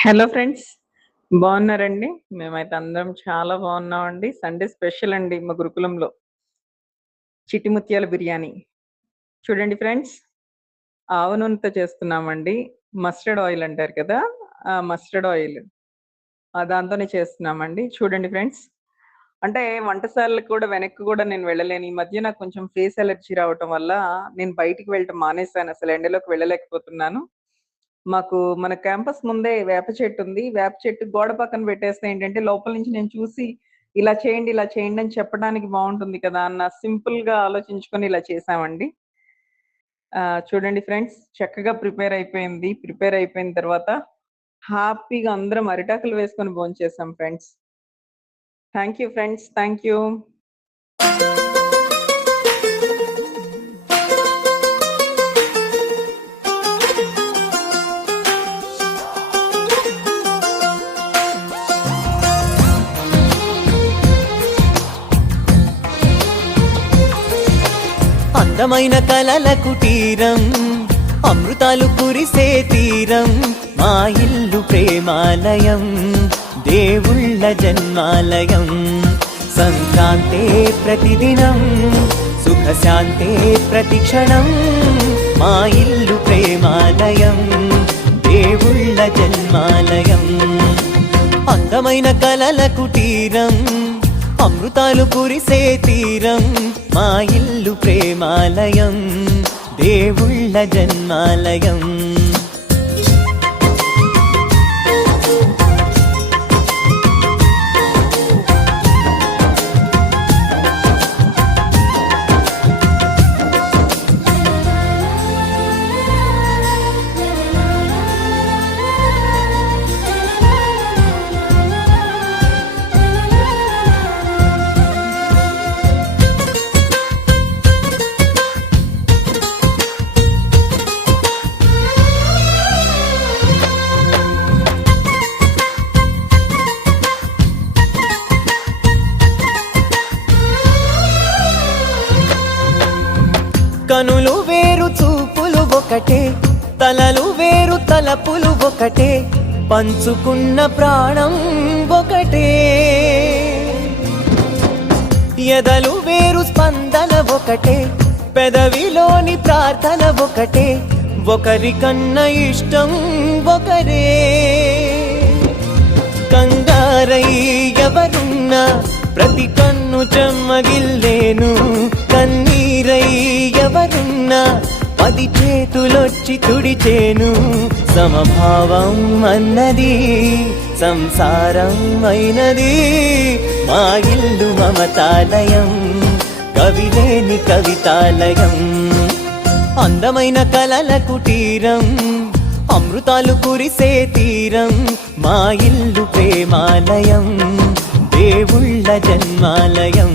Hello friends. బాగున్నారండి? మేమైతే అందరం చాలా బాగున్నామండి. సండే స్పెషల్ అండి మా గురుకులంలో. చిట్టి ముత్యాల బిర్యానీ. చూడండి ఫ్రెండ్స్, ఆవ నూనెతో చేస్తున్నామండి. మస్టర్డ్ ఆయిల్ అంటారు కదా! ఆ మస్టర్డ్ ఆయిల్. దాంతోనే చేస్తున్నామండి. చూడండి ఫ్రెండ్స్. అంటే వంటశాలకి కూడా వెనక్కి కూడా నేను వెళ్ళలేను. ఈ మధ్య నాకు కొంచెం ఫేస్ అలర్జీ రావటం వల్ల నేను బయటికి వెళ్ళటం మానేశాను. అసలు ఎండలోకి వెళ్ళలేకపోతున్నాను. మాకు మన క్యాంపస్ ముందే వేప చెట్టుంది. వేప చెట్టు గోడ పక్కన పెట్టేస్తే ఏంటంటే, లోపల నుంచి నేను చూసి ఇలా చేయండి, ఇలా చేయండి అని చెప్పడానికి బావుంటుంది కదా! అన్న సింపుల్‌గా ఆలోచించుకొని ఇలా చేశామండి. చూడండి ఫ్రెండ్స్, చక్కగా ప్రిపేర్ అయిపోయింది. ప్రిపేర్ అయిపోయిన తర్వాత హ్యాపీగా అందరం అరిటాకులు వేసుకొని భోంచేసాం friends. Thank you friends. Thank you. అందమైన కలల కుటీరం, అమృతాలు కురిసే తీరం, మా ఇల్లు ప్రేమాలయం, దేవుళ్ళ జన్మాలయం. సంక్రాంతే ప్రతిదినం, సుఖశాంతే ప్రతిక్షణం, మా ఇల్లు ప్రేమాలయం, దేవుళ్ళ జన్మాలయం. అందమైన కలల కుటీరం, అమృతాలు కురిసే తీరం, మా ఇల్లు ప్రేమాలయం, దేవుళ్ళ జన్మాలయం. కనులు వేరు చూపులు ఒకటే, తలలు వేరు తలపులు ఒకటే, పంచుకున్న ప్రాణం ఒకటే. ఎదలు వేరు స్పందన ఒకటే, పెదవిలోని ప్రార్థన ఒకటే, ఒకరికన్నా ఇష్టం ఒకరే. కంగారై ఎవరున్నా ప్రతి కన్ను చెమ్మగిల్లేను, కన్నీరై ఎవరున్నా 10 చేతులొచ్చి తుడిచేను. సమభావం అన్నది సంసారం అయినది, మా ఇల్లు మమతాలయం, కవిలేని కవితాలయం. అందమైన కలల కుటీరం, అమృతాలు కురిసే తీరం, మా ఇల్లు ప్రేమాలయం, దేవుళ్ళ జన్మాలయం.